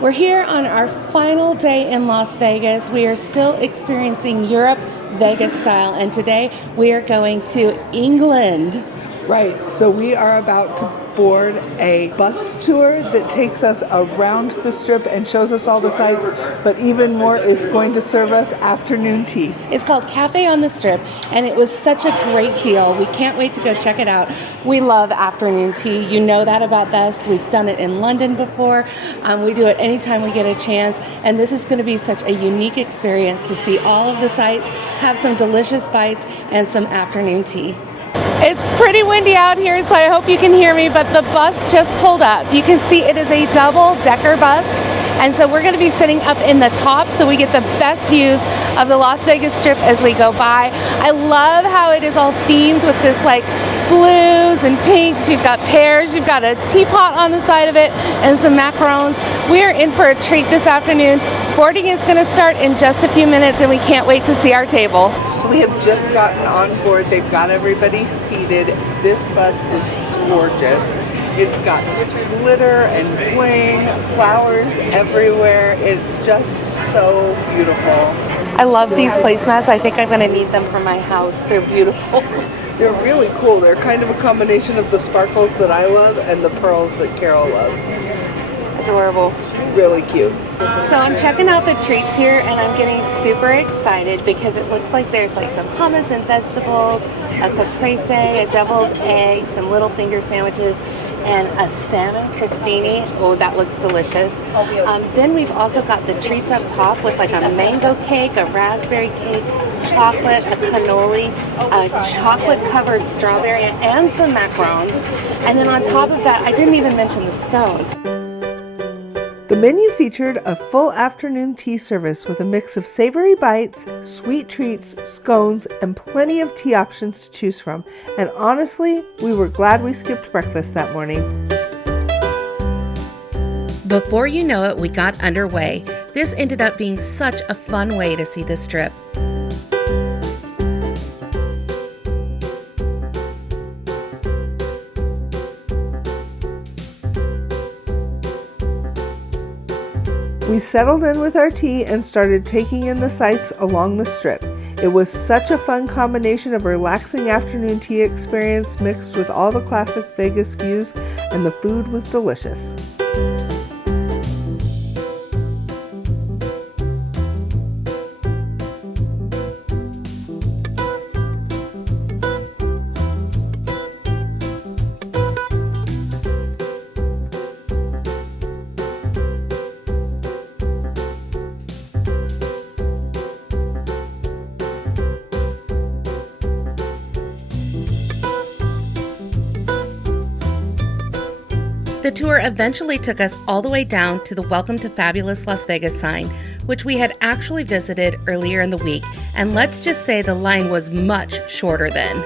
We're here on our final day in Las Vegas. We are still experiencing Europe, Vegas style, and today we are going to England. Right, so we are about to board a bus tour that takes us around the strip and shows us all the sights, but even more, it's going to serve us afternoon tea. It's called Café on the Strip, and it was such a great deal. We can't wait to go check it out. We love afternoon tea. You know that about us. We've done it in London before. We do it anytime we get a chance, and this is going to be such a unique experience to see all of the sights, have some delicious bites, and some afternoon tea. It's pretty windy out here, so I hope you can hear me, but the bus just pulled up. You can see it is a double-decker bus, and so we're going to be sitting up in the top so we get the best views of the Las Vegas Strip as we go by. I love how it is all themed with this like blues and pinks. You've got pears, you've got a teapot on the side of it, and some macarons. We're in for a treat this afternoon. Boarding is going to start in just a few minutes, and we can't wait to see our table. So we have just gotten on board. They've got everybody seated. This bus is gorgeous. It's got glitter and bling, flowers everywhere. It's just so beautiful. I love these placemats. I think I'm going to need them for my house. They're beautiful. They're really cool. They're kind of a combination of the sparkles that I love and the pearls that Carol loves. Adorable. Really cute. So I'm checking out the treats here, and I'm getting super excited because it looks like there's like some hummus and vegetables, a caprese, a deviled egg, some little finger sandwiches, and a salmon crostini. Oh, that looks delicious. Then we've also got the treats up top with like a mango cake, a raspberry cake, chocolate, a cannoli, a chocolate-covered strawberry, and some macarons. And then on top of that, I didn't even mention the scones. The menu featured a full afternoon tea service with a mix of savory bites, sweet treats, scones, and plenty of tea options to choose from. And honestly, we were glad we skipped breakfast that morning. Before you know it, we got underway. This ended up being such a fun way to see the strip. We settled in with our tea and started taking in the sights along the strip. It was such a fun combination of a relaxing afternoon tea experience mixed with all the classic Vegas views, and the food was delicious. The tour eventually took us all the way down to the Welcome to Fabulous Las Vegas sign, which we had actually visited earlier in the week, and let's just say the line was much shorter then.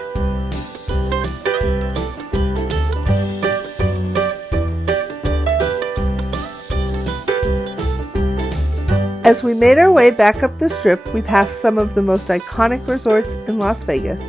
As we made our way back up the strip, we passed some of the most iconic resorts in Las Vegas.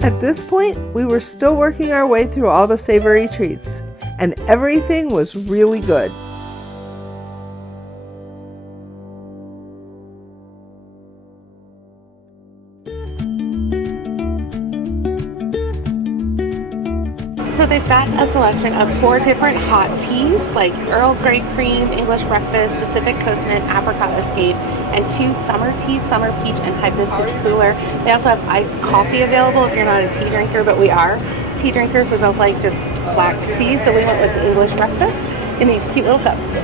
At this point, we were still working our way through all the savory treats, and everything was really good. So they've got a selection of 4 different hot teas, like Earl Grey Cream, English Breakfast, Pacific Coast Mint, Apricot Escape, and 2 summer teas, Summer Peach and Hibiscus Cooler. They also have iced coffee available if you're not a tea drinker, but we are tea drinkers. We both like just black tea, so we went with the English Breakfast in these cute little cups.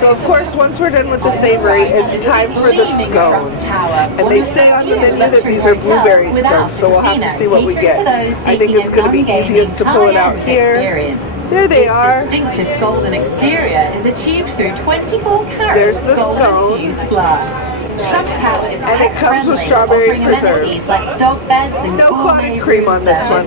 So of course, once we're done with the savory, it's time for the scones. And they say on the menu that these are blueberry scones, so we'll have to see what we get. I think it's going to be easiest to pull it out here. There they are. Distinctive golden exterior is achieved through 24 carats There's the gold scone. infused glass. And it comes with strawberry preserves. No clotted cream on this one.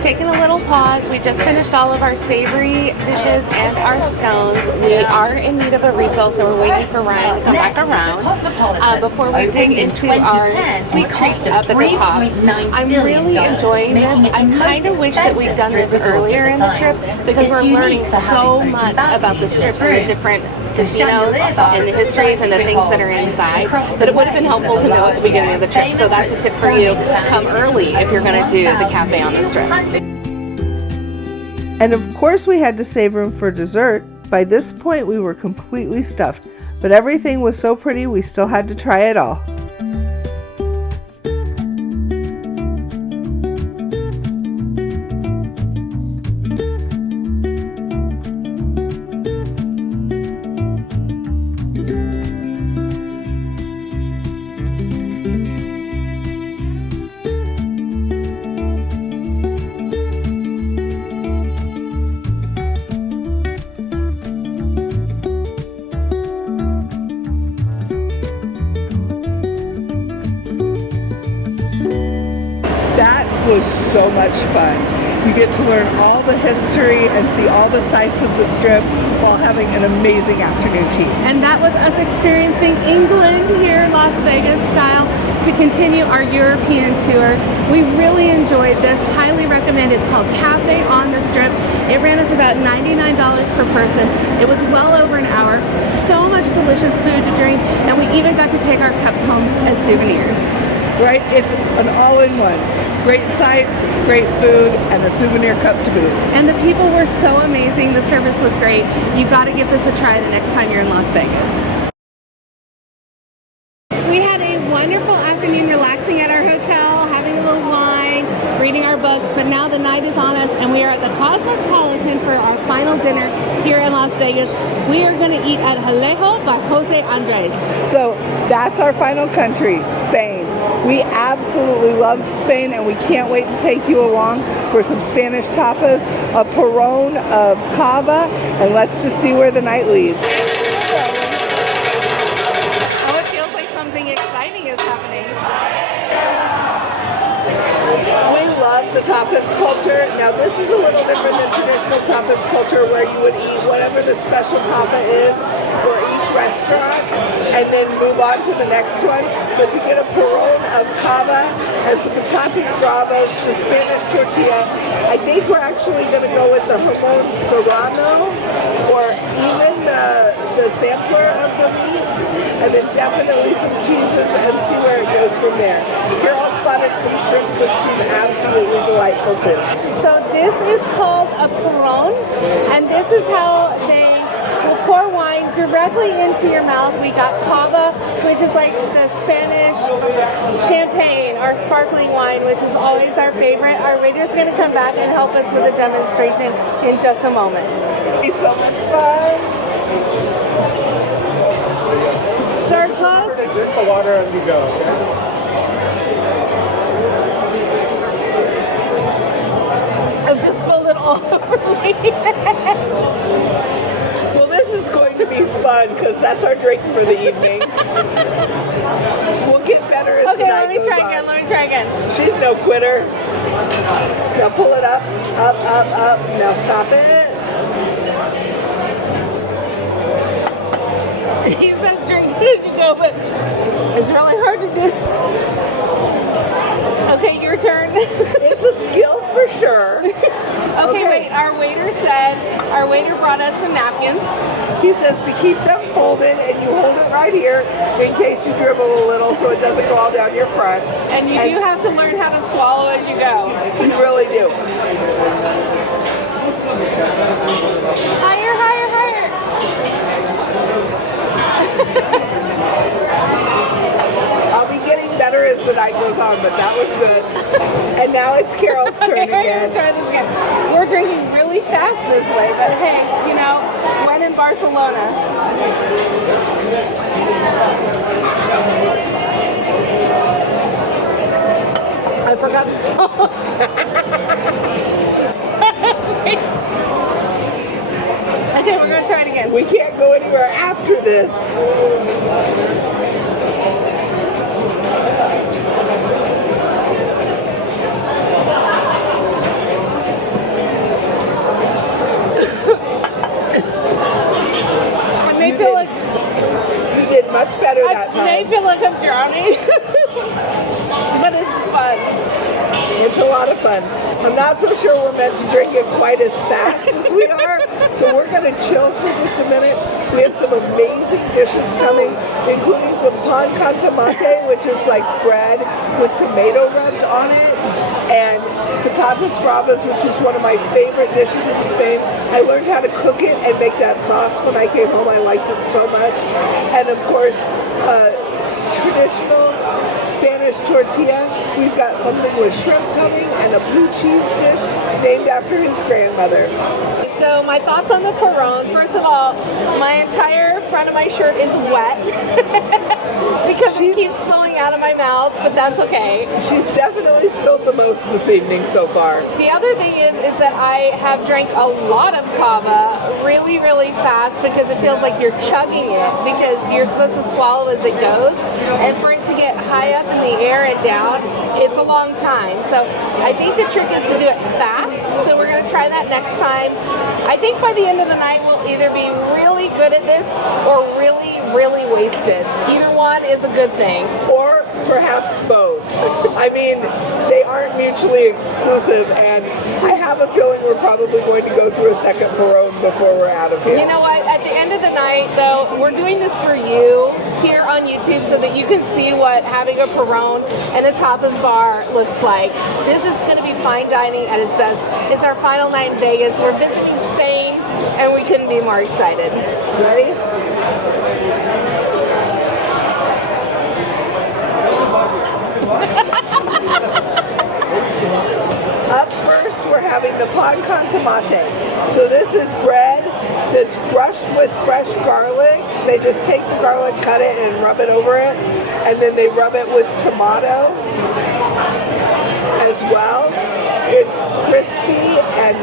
Taking a little pause, we just finished all of our savory dishes and our scones. We are in need of a refill, so we're waiting for Ryan to come back around. Before we dig into our sweet treats up at the top, I'm really enjoying this. I kind of wish that we'd done this earlier in the trip because we're learning so much about the strip and the different casinos and the histories and the things that are inside, but it would have been helpful to know at the beginning of the trip. So that's a tip for you. Come early if you're going to do the cafe on this trip. And of course we had to save room for dessert. By this point we were completely stuffed, but everything was so pretty we still had to try it all. That was so much fun. You get to learn all the history and see all the sights of the strip while having an amazing afternoon tea. And that was us experiencing England here, Las Vegas style, to continue our European tour. We really enjoyed this. Highly recommend. It's called Café on the Strip. It ran us about $99 per person. It was well over an hour. So much delicious food to drink, and we even got to take our cups home as souvenirs. Right? It's an all-in-one. Great sights, great food, and a souvenir cup to boot. And the people were so amazing. The service was great. You got to give this a try the next time you're in Las Vegas. We had a wonderful afternoon relaxing at our hotel, having a little wine, reading our books, but now the night is on us and we are at the Cosmopolitan for our final dinner here in Las Vegas. We are going to eat at Jaleo by José Andrés. So that's our final country, Spain. We absolutely loved Spain and we can't wait to take you along for some Spanish tapas, a porrón of cava, and let's just see where the night leads. Oh, it feels like something exciting is happening. We love the tapas culture. Now this is a little different than traditional tapas culture where you would eat whatever the special tapa is for each restaurant and then move on to the next one. But to get a porrón of cava and some patatas bravas, the Spanish tortilla, I think we're actually going to go with the jamón serrano or even the sampler of the meats, and then definitely some cheeses and see where it goes from there. Carol spotted some shrimp which seem absolutely delightful too. So this is called a porrón, and this is how they will pour wine directly into your mouth. We got cava, which is like the Spanish champagne, our sparkling wine, which is always our favorite. Our waiter's going to come back and help us with a demonstration in just a moment. It's so much fun. Sir Claus? Drink the water as you go. I've just spilled it all over me. Well, this is going to be fun because that's our drink for the evening. We'll get better as the night goes on. Let me try again. She's no quitter. Now pull it up, up, up, up. Now stop it. He says drink as you go, but it's really hard to do. Okay, your turn. It's a skill for sure. Okay, wait, our waiter brought us some napkins. He says to keep them folded and you hold it right here in case you dribble a little so it doesn't go all down your front. And you do have to learn how to swallow as you go. You really do. Higher, higher, higher. I'll be getting better as the night goes on, but that was good. And now it's Carol's turn Okay, again. try this again. We're drinking really fast this way, but hey, you know, when in Barcelona. I forgot the song. Okay, we're gonna try it again. We can't go anywhere after this. that You may time. feel like I'm drowning, but it's fun. It's a lot of fun. I'm not so sure we're meant to drink it quite as fast as we are, so we're going to chill for just a minute. We have some amazing dishes coming, including some pan con tomate, which is like bread with tomato rubbed on it, and Patatas Bravas, which was one of my favorite dishes in Spain. I learned how to cook it and make that sauce when I came home. I liked it so much. And of course, traditional Spanish tortilla. We've got something with shrimp coming and a blue cheese dish named after his grandmother. So my thoughts on the porrón. First of all, my entire front of my shirt is wet because it keeps flowing out of my mouth, but that's okay. She's definitely spilled the most this evening so far. The other thing is that I have drank a lot of cava really, really fast because it feels like you're chugging it because you're supposed to swallow as it goes. And for it to get high up in the air and down, it's a long time. So I think the trick is to do it fast. So we're going to try that next time. I think by the end of the night, we'll either be really good at this or really, really wasted. Either one is a good thing. Or perhaps both. I mean, they aren't mutually exclusive, and I have a feeling we're probably going to go through a second porrón before we're out of here. You know what? At the end of the night, though, we're doing this for you here on YouTube so that you can see what having a porrón and a tapas bar looks like. This is going to be fine dining at its best. It's our final night in Vegas. We're visiting Spain, and we couldn't be more excited. Ready? Up first, we're having the pan con tomate. So this is bread that's brushed with fresh garlic. They just take the garlic, cut it, and rub it over it. And then they rub it with tomato as well. It's crispy and,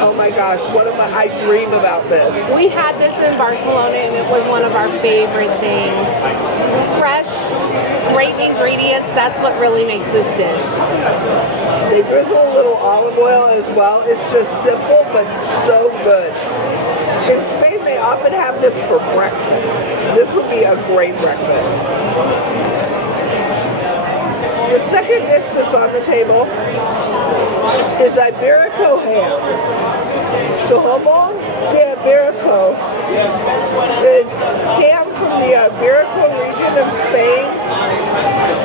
oh my gosh, I dream about this. We had this in Barcelona, and it was one of our favorite things. Fresh, great ingredients. That's what really makes this dish. They drizzle a little olive oil as well. It's just simple, but so good. In Spain, they often have this for breakfast. This would be a great breakfast. The second dish that's on the table is Iberico ham. So jamón de Iberico is ham from the Iberico region of Spain.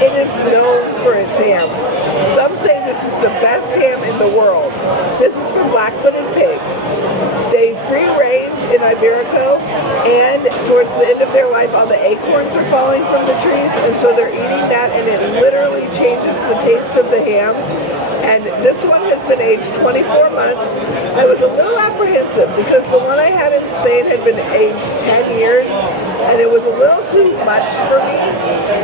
It is known for its ham. Some say this is the best ham in the world. This is from black-footed pigs. They free range in Iberico, and towards the end of their life, all the acorns are falling from the trees, and so they're eating that, and it literally changes the taste of the ham. And this one has been aged 24 months. I was a little apprehensive because the one I had in Spain had been aged 10 years, and it was a little too much for me.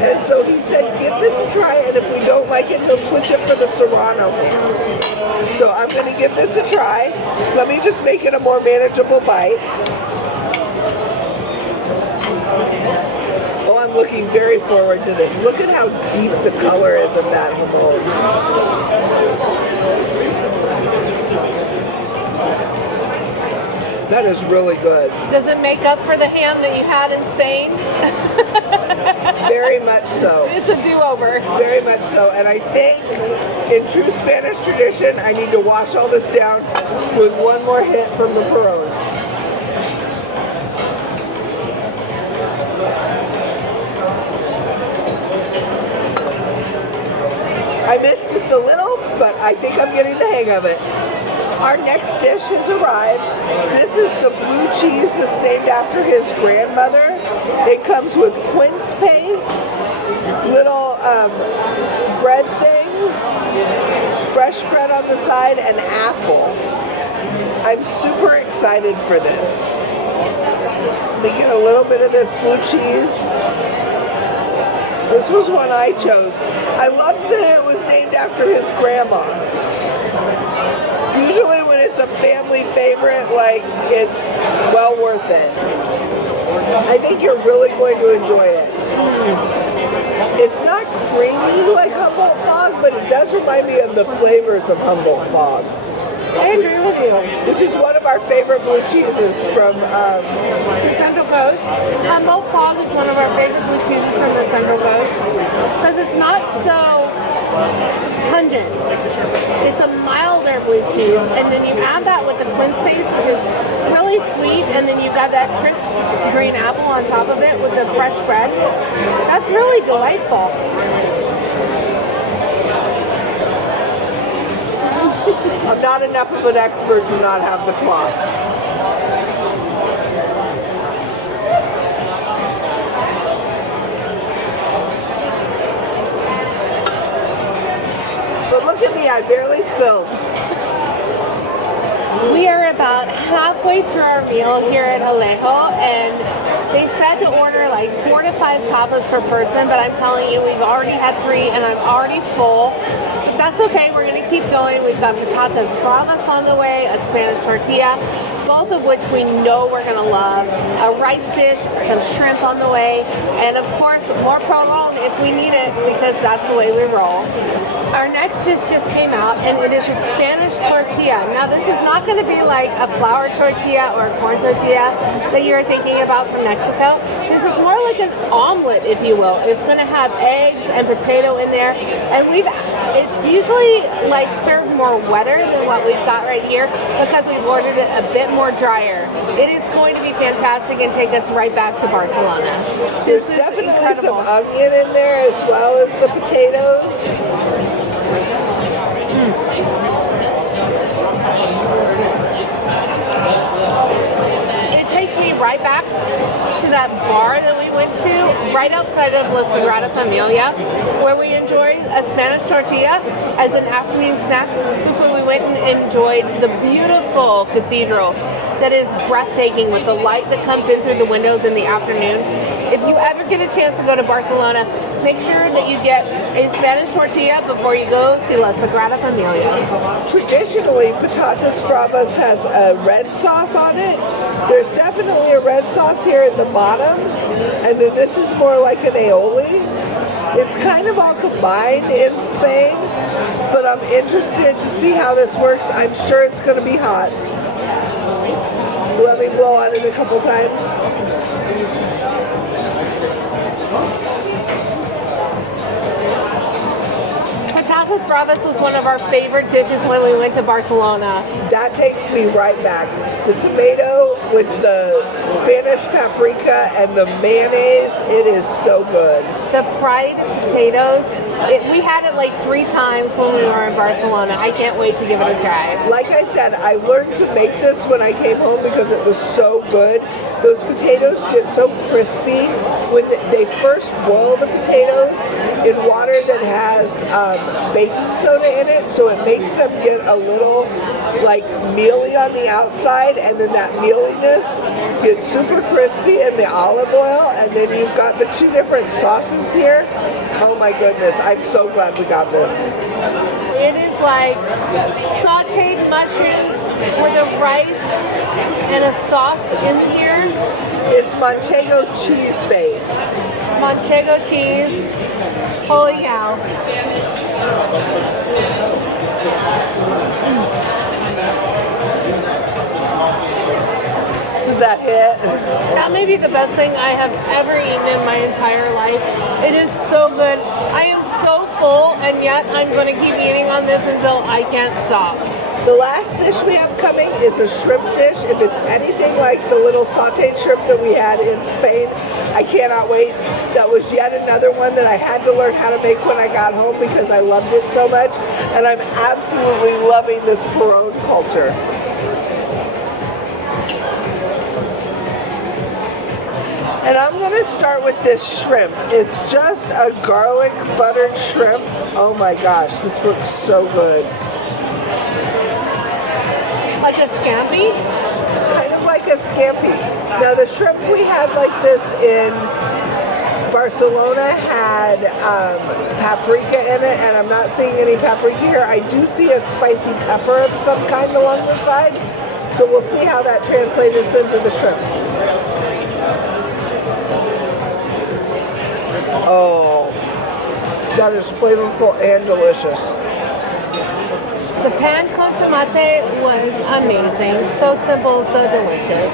And so he said, give this a try, and if we don't like it, he'll switch it for the Serrano ham. So I'm going to give this a try. Let me just make it a more manageable bite. Oh, I'm looking very forward to this. Look at how deep the color is of that jamón. That is really good. Does it make up for the ham that you had in Spain? Very much so. It's a do-over. Very much so. And I think in true Spanish tradition, I need to wash all this down with one more hit from the porrón. I missed just a little, but I think I'm getting the hang of it. Our next dish has arrived. This is the blue cheese that's named after his grandmother. It comes with quince paste, little bread things, fresh bread on the side, and apple. I'm super excited for this. Let me get a little bit of this blue cheese. This was one I chose. I loved that it was named after his grandma. Usually when it's a family favorite, like, it's well worth it. I think you're really going to enjoy it. It's not creamy like Humboldt Fog, but it does remind me of the flavors of Humboldt Fog. I agree with you. which is one of our favorite blue cheeses from The Central Coast. Malt Fog is one of our favorite blue cheeses from the Central Coast because it's not so pungent. It's a milder blue cheese, and then you add that with the quince paste, which is really sweet, and then you've got that crisp green apple on top of it with the fresh bread. That's really delightful. I'm not enough of an expert to not have the cloth. But look at me, I barely spilled. We are about halfway through our meal here at Jaleo, and they said to order like 4 to 5 tapas per person, but I'm telling you, we've already had 3 and I'm already full. But that's okay, we're gonna keep going. We've got Patatas Bravas on the way, a Spanish Tortilla, both of which we know we're gonna love, a rice dish, some shrimp on the way, and of course, more porrón if we need it, because that's the way we roll. Our next dish just came out, and it is a Spanish tortilla. Now, this is not going to be like a flour tortilla or a corn tortilla that you're thinking about from Mexico. This is more like an omelet, if you will. It's going to have eggs and potato in there, and it's usually like served more wetter than what we've got right here because we've ordered it a bit more drier. It is going to be fantastic and take us right back to Barcelona. There's definitely incredible. Some onion in there as well as the potatoes. It takes me right back to that bar that we went to right outside of La Sagrada Familia, where we enjoyed a Spanish tortilla as an afternoon snack before we went and enjoyed the beautiful cathedral that is breathtaking with the light that comes in through the windows in the afternoon. If you ever get a chance to go to Barcelona, make sure that you get a Spanish tortilla before you go to La Sagrada Familia. Traditionally, Patatas Bravas has a red sauce on it. There's definitely a red sauce here at the bottom, and then this is more like an aioli. It's kind of all combined in Spain, but I'm interested to see how this works. I'm sure it's going to be hot. Let me blow on it a couple times. Patatas Bravas was one of our favorite dishes when we went to Barcelona. That takes me right back. The tomato with the Spanish paprika and the mayonnaise, it is so good. The fried potatoes, we had it like 3 times when we were in Barcelona. I can't wait to give it a try. Like I said, I learned to make this when I came home because it was so good. Those potatoes get so crispy when they first boil the potatoes in water that has baking soda in it, so it makes them get a little like mealy on the outside, and then that mealiness gets super crispy in the olive oil, and then you've got the 2 different sauces here. Oh my goodness, I'm so glad we got this. It is like sauteed mushrooms with a rice and a sauce in here. It's Manchego cheese based. Manchego cheese. Holy cow. Does that hit? That may be the best thing I have ever eaten in my entire life. It is so good. I am so full, and yet I'm going to keep eating on this until I can't stop. The last dish we have coming is a shrimp dish. If it's anything like the little sauteed shrimp that we had in Spain, I cannot wait. That was yet another one that I had to learn how to make when I got home because I loved it so much, and I'm absolutely loving this porrón culture. And I'm going to start with this shrimp. It's just a garlic buttered shrimp. Oh my gosh, this looks so good. Like a scampi? Kind of like a scampi. Now the shrimp we had like this in Barcelona had paprika in it, and I'm not seeing any paprika here. I do see a spicy pepper of some kind along the side, so we'll see how that translates into the shrimp. Oh, that is flavorful and delicious. The pan con tomate was amazing. So simple, so delicious.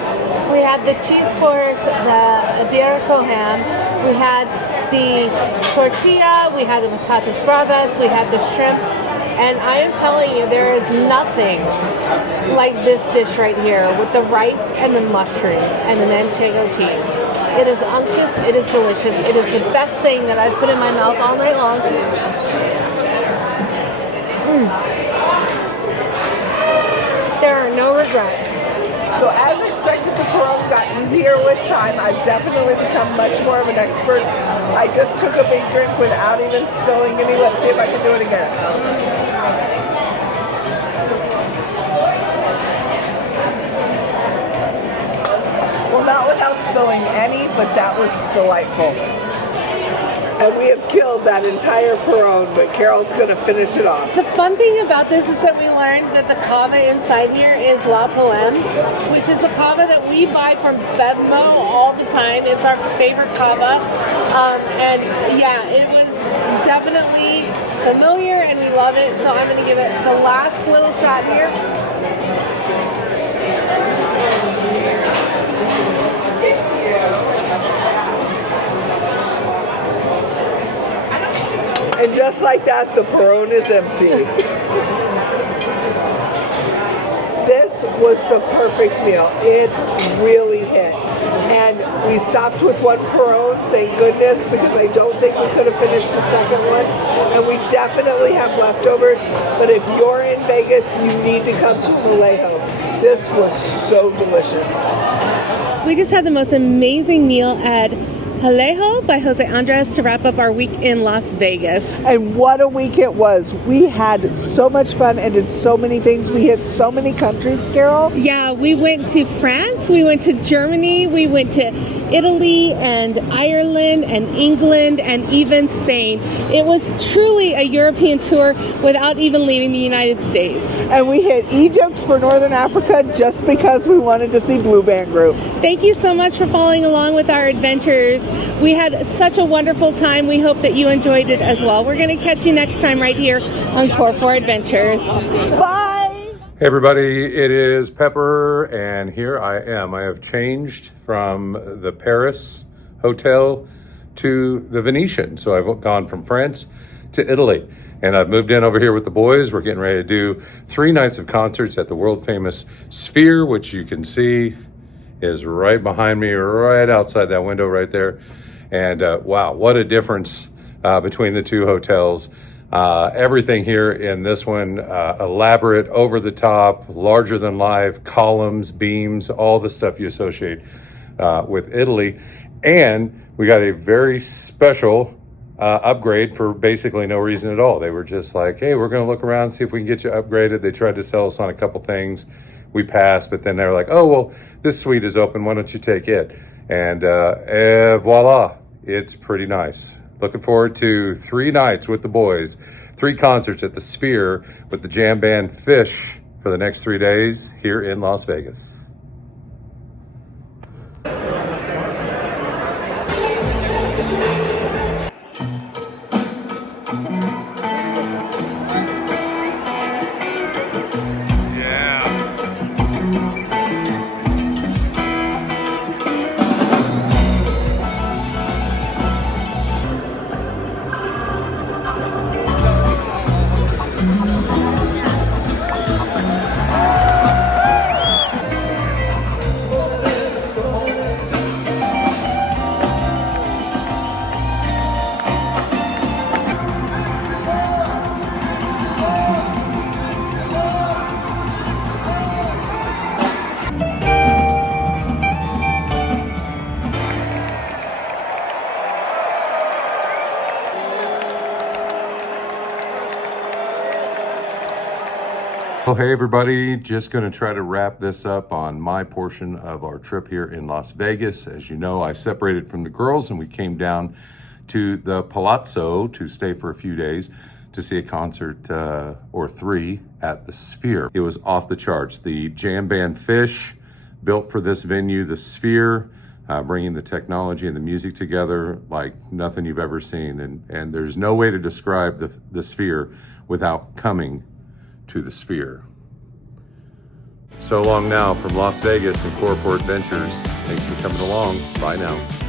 We had the cheese course, the Iberico ham. We had the tortilla. We had the patatas bravas. We had the shrimp. And I am telling you, there is nothing like this dish right here with the rice and the mushrooms and the manchego cheese. It is unctuous. It is delicious. It is the best thing that I've put in my mouth all night long. There are no regrets. So as expected, the porrón got easier with time. I've definitely become much more of an expert. I just took a big drink without even spilling any. Let's see if I can do it again. Well, not without spilling any, but that was delightful. And we have killed that entire porrón, but Carol's going to finish it off. The fun thing about this is that we learned that the cava inside here is La Poème, which is the cava that we buy from Bevmo all the time. It's our favorite cava. And yeah, it was definitely familiar and we love it. So I'm going to give it the last little shot here. And just like that, the porrón is empty. This was the perfect meal. It really hit. And we stopped with one porrón, thank goodness, because I don't think we could have finished the second one. And we definitely have leftovers. But if you're in Vegas, you need to come to Jaleo. This was so delicious. We just had the most amazing meal at Jaleo by José Andrés to wrap up our week in Las Vegas. And what a week it was. We had so much fun and did so many things. We hit so many countries, Carol. Yeah, we went to France, we went to Germany, we went to Italy and Ireland and England and even Spain. It was truly a European tour without even leaving the United States. And we hit Egypt for Northern Africa just because we wanted to see Blue Band Group. Thank you so much for following along with our adventures. We had such a wonderful time. We hope that you enjoyed it as well. We're going to catch you next time right here on Core 4 Adventures. Bye! Hey everybody, it is Pepper and here I am. I have changed from the Paris hotel to the Venetian. So I've gone from France to Italy and I've moved in over here with the boys. We're getting ready to do 3 nights of concerts at the world famous Sphere, which you can see is right behind me, right outside that window right there. And wow, what a difference between the two hotels. Everything here in this one, elaborate, over the top, larger than life, columns, beams, all the stuff you associate with Italy. And we got a very special upgrade for basically no reason at all. They were just like, hey, we're going to look around, see if we can get you upgraded. They tried to sell us on a couple things. We passed, but then they were like, oh, well, this suite is open. Why don't you take it? And voila, it's pretty nice. Looking forward to 3 nights with the boys, 3 concerts at the Sphere with the jam band Fish for the next 3 days here in Las Vegas. Well, hey everybody, just going to try to wrap this up on my portion of our trip here in Las Vegas. As you know, I separated from the girls and we came down to the Palazzo to stay for a few days to see a concert or 3 at the Sphere. It was off the charts. The jam band Fish, built for this venue, the Sphere, bringing the technology and the music together like nothing you've ever seen. And there's no way to describe the Sphere without coming to the Sphere. So long now from Las Vegas and Corport Ventures. Thanks for coming along. Bye now.